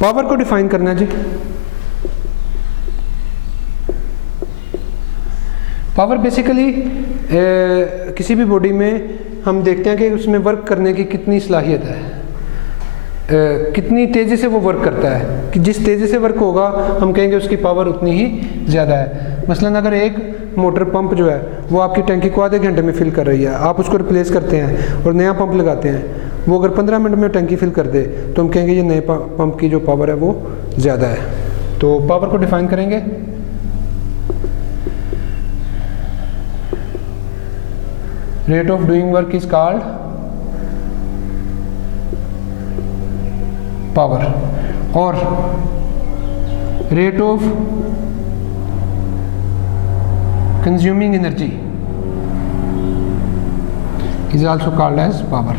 Power को define करना है जी। पावर बेसिकली किसी भी बॉडी में हम देखते हैं कि उसमें वर्क करने की कितनी सलाहियत है, कितनी तेज़ी से वो वर्क करता है, कि जिस तेज़ी से वर्क होगा हम कहेंगे उसकी पावर उतनी ही ज़्यादा है। मसलन अगर एक मोटर पंप जो है वो आपकी टैंकी को आधे घंटे में फिल कर रही है, आप उसको रिप्लेस करते हैं और नया पंप लगाते हैं, वो अगर 15 मिनट में टैंकी फिल कर दे तो हम कहेंगे ये नए पंप की जो पावर है वो ज़्यादा है। तो पावर को डिफाइन करेंगे, rate of doing work is called power, और rate of consuming energy is also called as power.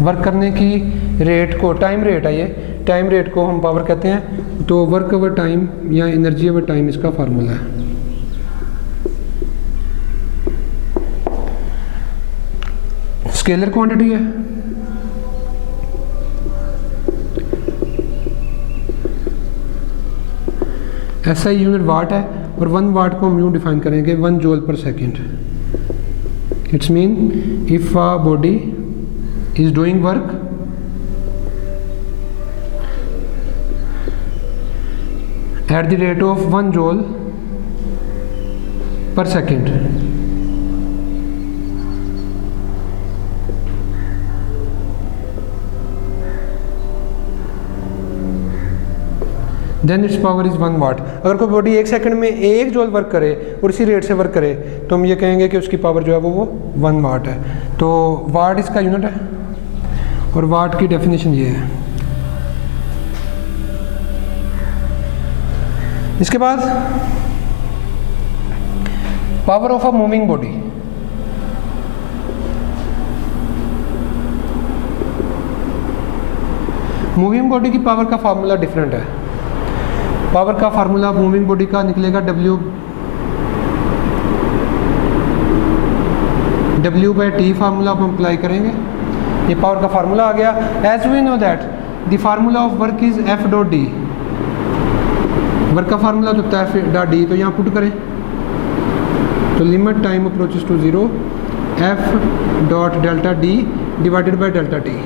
Work करने की रेट को, टाइम रेट है ये, टाइम रेट को हम पावर कहते हैं। तो वर्क ओवर टाइम या एनर्जी ओवर टाइम इसका फार्मूला है। स्केलर क्वांटिटी है, SI यूनिट वाट है, और 1 वाट को हम यूँ डिफाइन करेंगे 1 joule per second. It's mean if a body is doing work at the rate of 1 joule per second, then its power is 1 watt. अगर कोई बॉडी 1 सेकंड में 1 जूल वर्क करे और इसी रेट से वर्क करे तो हम ये कहेंगे कि उसकी पावर जो है वो 1 वाट है। तो वाट इसका यूनिट है, और वाट की डेफिनेशन ये है। इसके बाद power of a moving body. Moving body की पावर का फार्मूला डिफरेंट है। पावर का फार्मूला मूविंग बॉडी का निकलेगा W/T फार्मूला हम अप्लाई करेंगे। ये पावर का फार्मूला आ गया। As we know that the formula of work is F.D। Work का फार्मूला होता है F.D, तो यहाँ पुट करें तो limit time approaches to 0 F.ΔD divided by delta T.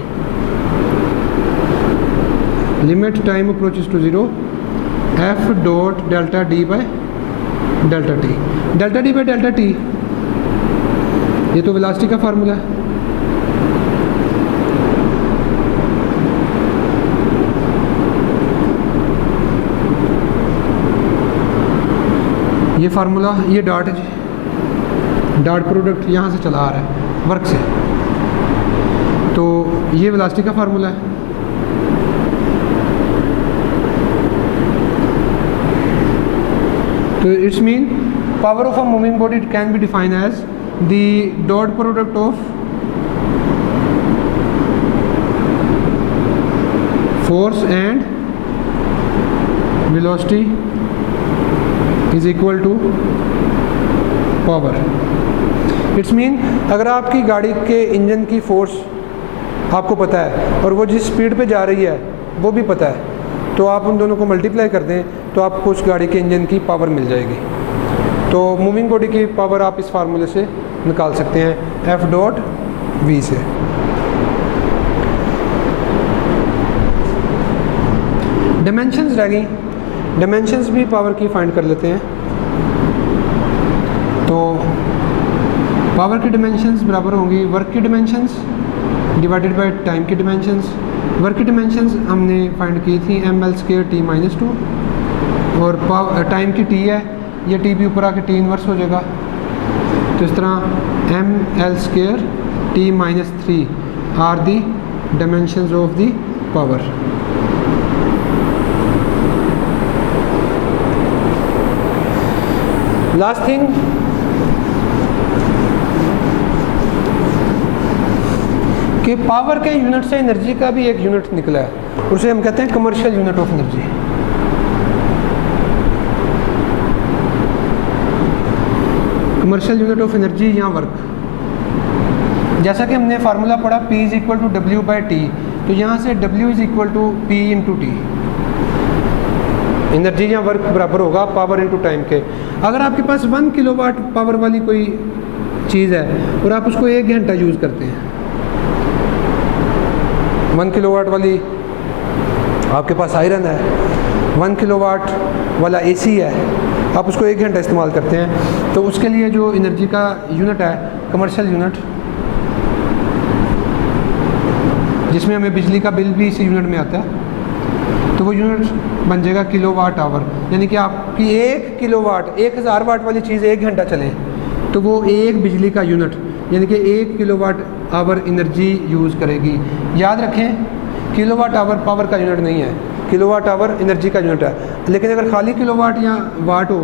Limit time approaches to 0 F.ΔD by delta T. Delta D by delta T ये तो velocity का फार्मूला है। ये फार्मूला, ये डॉट है जी, डॉट प्रोडक्ट यहाँ से चला आ रहा है वर्क से, तो ये वेलोसिटी का फार्मूला है। So it's mean power of a moving body can be defined as the dot product of force and velocity is equal to power. It's mean अगर आपकी गाड़ी के इंजन की फोर्स आपको पता है और वो जिस स्पीड पे जा रही है वो भी पता है, तो आप उन दोनों को मल्टीप्लाई कर दें तो आपको उस गाड़ी के इंजन की पावर मिल जाएगी। तो मूविंग बॉडी की पावर आप इस फार्मूले से निकाल सकते हैं F.V से। डायमेंशंस रह गई, डायमेंशंस भी पावर की फाइंड कर लेते हैं। तो पावर की डायमेंशंस बराबर होंगी वर्क की डायमेंशंस डिवाइडेड बाय टाइम की डायमेंशंस। वर्क की डायमेंशंस हमने फाइंड की थी mL²T-2, और टाइम की T है, ये T भी ऊपर आके T इनवर्स हो जाएगा, तो इस तरह mL²T-3 are the dimensions of the power. Last thing, कि पावर के यूनिट से एनर्जी का भी एक यूनिट निकला है, उसे हम कहते हैं commercial unit of energy. Commercial unit of energy या वर्क, जैसा कि हमने फार्मूला पढ़ा P = W/T, तो यहाँ से W is equal to P into T, energy या वर्क बराबर होगा पावर इंटू टाइम के। अगर आपके पास 1 किलोवाट पावर वाली कोई चीज़ है और आप उसको 1 घंटा यूज़ करते हैं, 1 किलोवाट वाली आपके पास आयरन है, 1 किलोवाट वाला AC है, आप उसको 1 घंटा इस्तेमाल करते हैं, तो उसके लिए जो एनर्जी का यूनिट है, कमर्शियल यूनिट, जिसमें हमें बिजली का बिल भी इसी यूनिट में आता है, तो वो यूनिट बन जाएगा किलोवाट आवर। यानी कि आपकी 1 किलोवाट 1000 वाट वाली चीज़ 1 घंटा चले तो वो एक बिजली का यूनिट यानी कि 1 किलोवाट आवर एनर्जी यूज़ करेगी। याद रखें, किलोवाट आवर पावर का यूनिट नहीं है, किलोवाट आवर एनर्जी का यूनिट है। लेकिन अगर खाली किलोवाट या वाट हो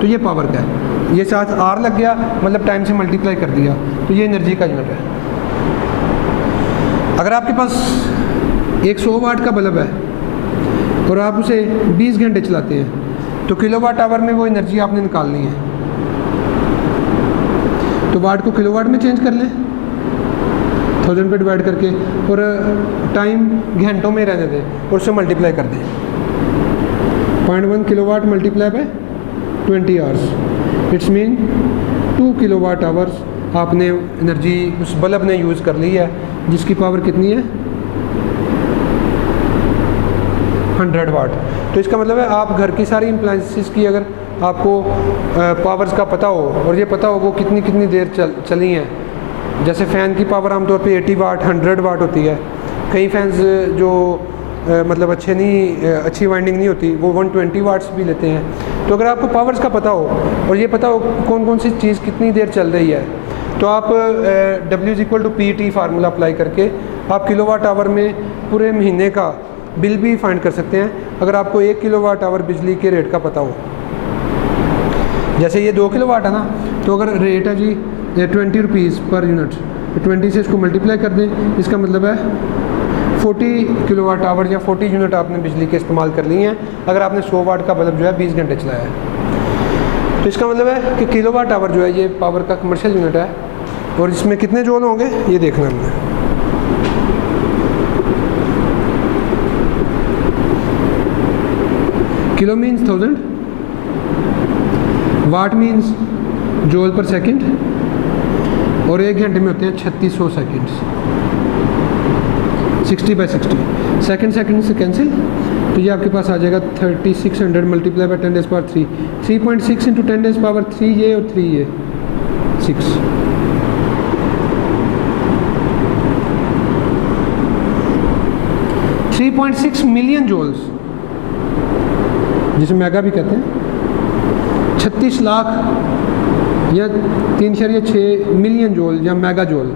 तो ये पावर का है, ये साथ आर लग गया मतलब टाइम से मल्टीप्लाई कर दिया, तो ये एनर्जी का यूनिट है। अगर आपके पास एक 100 वाट का बल्ब है और आप उसे 20 घंटे चलाते हैं तो किलोवाट आवर में वो एनर्जी आपने निकालनी है, तो वाट को किलोवाट में चेंज कर लें 1000 पे डिवाइड करके, और टाइम घंटों में रहने दें और उससे मल्टीप्लाई कर दें। 0.1 kilowatt multiply by 20 hours, it's mean 2 kilowatt hours आपने एनर्जी उस बल्ब ने यूज़ कर ली है, जिसकी पावर कितनी है 100 वाट। तो इसका मतलब है आप घर की सारी अप्लायंसेस की अगर आपको पावर्स का पता हो और ये पता हो वो कितनी कितनी देर चली हैं, जैसे फ़ैन की पावर आमतौर पे 80 वाट 100 वाट होती है, कई फैंस जो मतलब अच्छी वाइंडिंग नहीं होती वो 120 वाट्स भी लेते हैं। तो अगर आपको पावर्स का पता हो और ये पता हो कौन कौन सी चीज़ कितनी देर चल रही है, तो आप W is equal to PT formula apply करके आप किलोवाट आवर में पूरे महीने का बिल भी फाइंड कर सकते हैं अगर आपको 1 किलोवाट आवर बिजली के रेट का पता हो। जैसे ये 2 किलोवाट है ना, तो अगर रेट है जी 20 रुपीज़ पर यूनिट, तो 20 से इसको मल्टीप्लाई कर दें, इसका मतलब है 40 किलोवाट आवर या 40 यूनिट आपने बिजली के इस्तेमाल कर ली हैं अगर आपने 100 वाट का बल्ब जो है 20 घंटे चलाया है। तो इसका मतलब है कि किलोवाट आवर जो है ये पावर का कमर्शियल यूनिट है, और इसमें कितने जूल होंगे ये देखना हमने। किलो मीन्स 1000, वाट मीन्स जूल पर सेकंड, और 1 घंटे में होते हैं 3600 सेकंड्स, 60/60 सेकंड से कैंसिल, तो ये आपके पास आ जाएगा 3600 multiply by 10 power 3, 3.6 into 10 power 3 ये और 3 ये 6, 3.6 मिलियन जूल्स, जिसे मेगा भी कहते हैं, 36 लाख या 3.6 मिलियन जूल या मेगा जूल,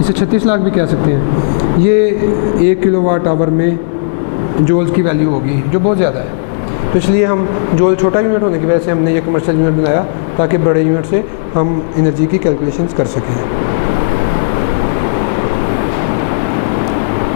इसे 36 लाख भी कह सकते हैं। ये 1 किलोवाट आवर में जूल्स की वैल्यू होगी जो बहुत ज़्यादा है। तो इसलिए हम जूल छोटा यूनिट होने की वजह से हमने ये कमर्शियल यूनिट बनाया ताकि बड़े यूनिट से हम एनर्जी की कैलकुलेशंस कर सकें।